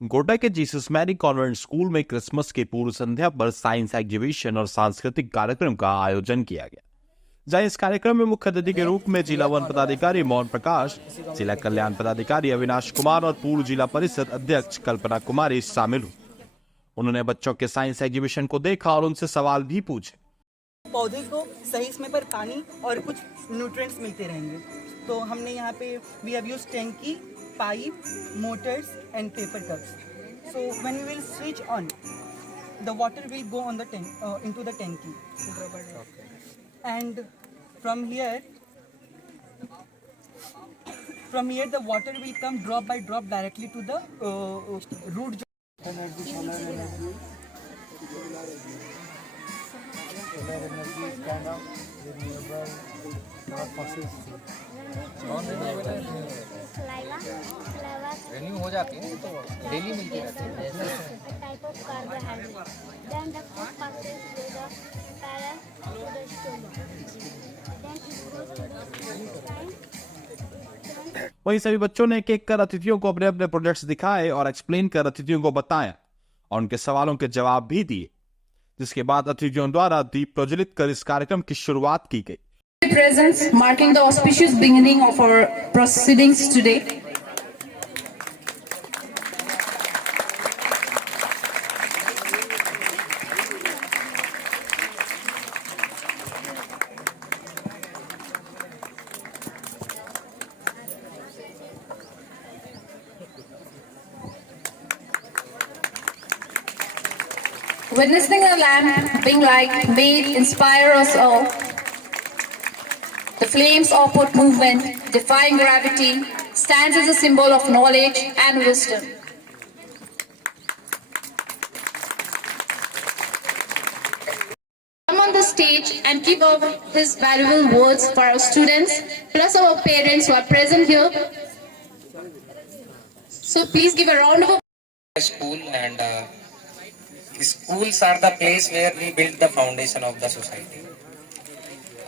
गोड्डा के Jesus Mary convent school में Christmas की पूर्व संध्या पर साइंस एग्जीबिशन और सांस्कृतिक कार्यक्रम का आयोजन किया गया, जहां इस कार्यक्रम में मुख्य अतिथि के रूप में जिला वन पदाधिकारी मोहन प्रकाश, जिला कल्याण पदाधिकारी अविनाश कुमार और पूर्व जिला परिषद अध्यक्ष कल्पना कुमारी शामिल हुई। उन्होंने बच्चों के साइंस एग्जीबिशन को देखा और उनसे सवाल भी पूछे। पौधे को सही समय पर पानी और कुछ न्यूट्रिएंट्स मिलते रहेंगे। तो हमने यहाँ पे वी हैव यूज्ड टैंकी, pipe, motors and paper tubs. So when we will switch on, the water will go on the into the tanki, and from here the water will come drop by drop directly to the root. Running हो जाती है तो daily मिलती रहती है। वहीं सभी बच्चों ने एक एक कर अतिथियों को अपने अपने प्रोजेक्ट्स दिखाए और एक्सप्लेन कर अतिथियों को बताया और उनके सवालों के जवाब भी दिए, जिसके बाद अतिथियों द्वारा दीप प्रज्वलित कर इस कार्यक्रम की शुरुआत की गई। Presence marking the auspicious beginning of our proceedings today. Witnessing the lamp being light made inspire us all. The flame's upward movement, defying gravity, stands as a symbol of knowledge and wisdom. Come on the stage and give up his valuable words for our students, plus our parents who are present here. So please give a round of applause. School and schools are the place where we build the foundation of the society.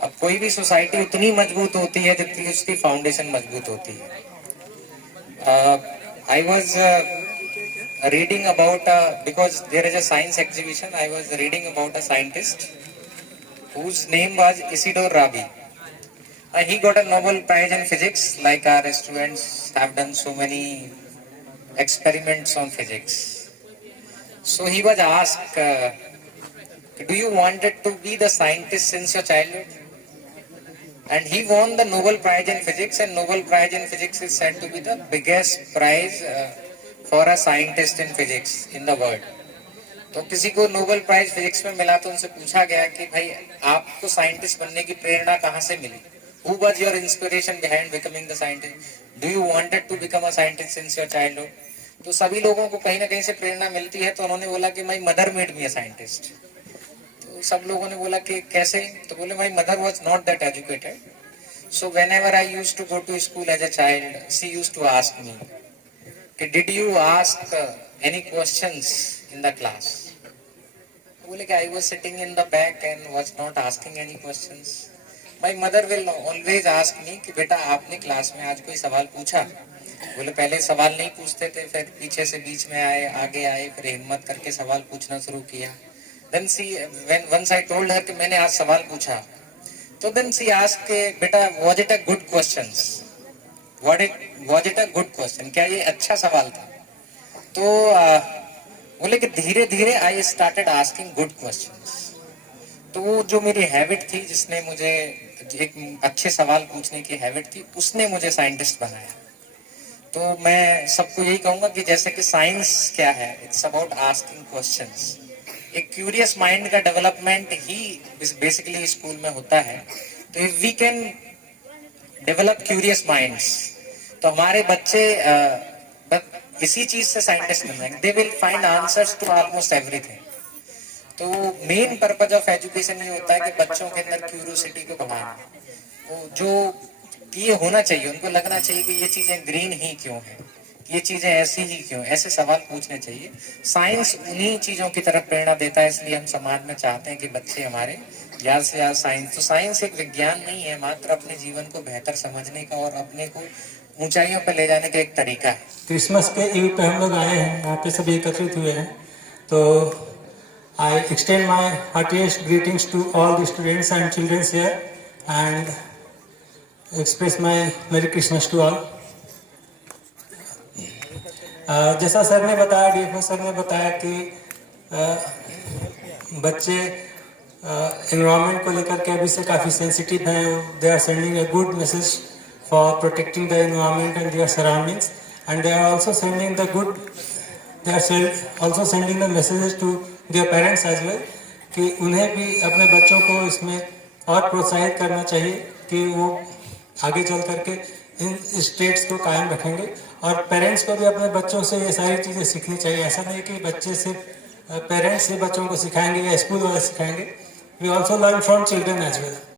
अब कोई भी society उतनी मजबूत होती है जितनी उसकी foundation मजबूत होती है। I was reading about because there is a science exhibition. I was reading about a scientist whose name was Isidore Rabi. He got a Nobel Prize in physics. Like our students have done so many experiments on physics. So he was asked, do you wanted to be the scientist since your childhood? And he won the Nobel Prize in physics, and Nobel Prize in physics is said to be the biggest prize for a scientist in physics in the world. तो किसी को Nobel prize physics में मिला तो उनसे पूछा गया कि भाई आपको साइंटिस्ट बनने की प्रेरणा कहाँ से मिली? Who was your inspiration behind becoming the scientist? Do you wanted to become a scientist since your childhood? तो सभी लोगों को कहीं ना कहीं से प्रेरणा मिलती है, तो उन्होंने बोला कि my mother made me a scientist. तो सब लोगों ने बोला कि कैसे? तो बोले my mother was not that educated, so whenever I used to go to school as a child, she used to ask me कि did you ask any questions in the class? बोले कि I was sitting in the back and was not asking any questions. My mother will always ask me कि बेटा आपने class में आज कोई सवाल पूछा? बोले पहले सवाल नहीं पूछते थे, फिर पीछे से बीच में आए, आगे आए, फिर हिम्मत करके सवाल पूछना शुरू किया। Then she, when once I told her कि मैंने आज सवाल पूछा, तो then she asked कि बेटा was it a good questions? Was it a good question? क्या ये अच्छा सवाल था? तो बोले कि धीरे धीरे I started asking good questions. तो वो जो मेरी हैबिट थी, जिसने मुझे एक अच्छे सवाल पूछने की हैबिट थी, उसने मुझे साइंटिस्ट बनाया। तो मैं सबको यही कहूंगा कि जैसे कि साइंस क्या है, इट्स अबाउट आस्किंग क्वेश्चंस। एक क्यूरियस माइंड का डेवलपमेंट ही बेसिकली स्कूल में होता है। तो if we can develop curious minds, तो हमारे बच्चे इसी चीज से साइंटिस्ट बन जाएंगे। They will find answers to almost everything. तो मेन पर्पज ऑफ एजुकेशन ये होता है कि बच्चों के अंदर क्यूरियोसिटी को बढ़ाना, जो ये होना चाहिए, उनको लगना चाहिए कि ये चीजें ग्रीन ही क्यों है, ये चीजें ऐसी ही क्यों, ऐसे सवाल पूछने चाहिए। साइंस उन्हीं चीजों की तरफ प्रेरणा देता है, इसलिए हम समाज में चाहते हैं कि बच्चे हमारे ज्यादा से ज्यादा साइंस। तो साइंस एक विज्ञान नहीं है, मात्र अपने जीवन को बेहतर समझने का और अपने को ऊंचाइयों पर ले जाने का एक तरीका है। क्रिसमस के ईव पे हम लोग आए हैं, यहाँ पे सभी एकत्रित हुए हैं। तो I extend my heartiest greetings to all the students and childrens here and express my merry Christmas to all. जैसा सर ने बताया, डीएफओ सर ने बताया कि बच्चे एनवायरनमेंट को लेकर के अभी से काफ़ी सेंसिटिव हैं। They are sending a good message for protecting the environment and their surroundings and they are also sending the good, they are also sending the messages to their parents as well कि उन्हें भी अपने बच्चों को इसमें और प्रोत्साहित करना चाहिए कि वो आगे चल करके इन स्टेट्स को कायम रखेंगे। और पेरेंट्स को भी अपने बच्चों से ये सारी चीज़ें सीखनी चाहिए। ऐसा नहीं कि बच्चे सिर्फ पेरेंट्स से बच्चों को सिखाएंगे या स्कूल वाले सिखाएंगे। We also learn from children as well.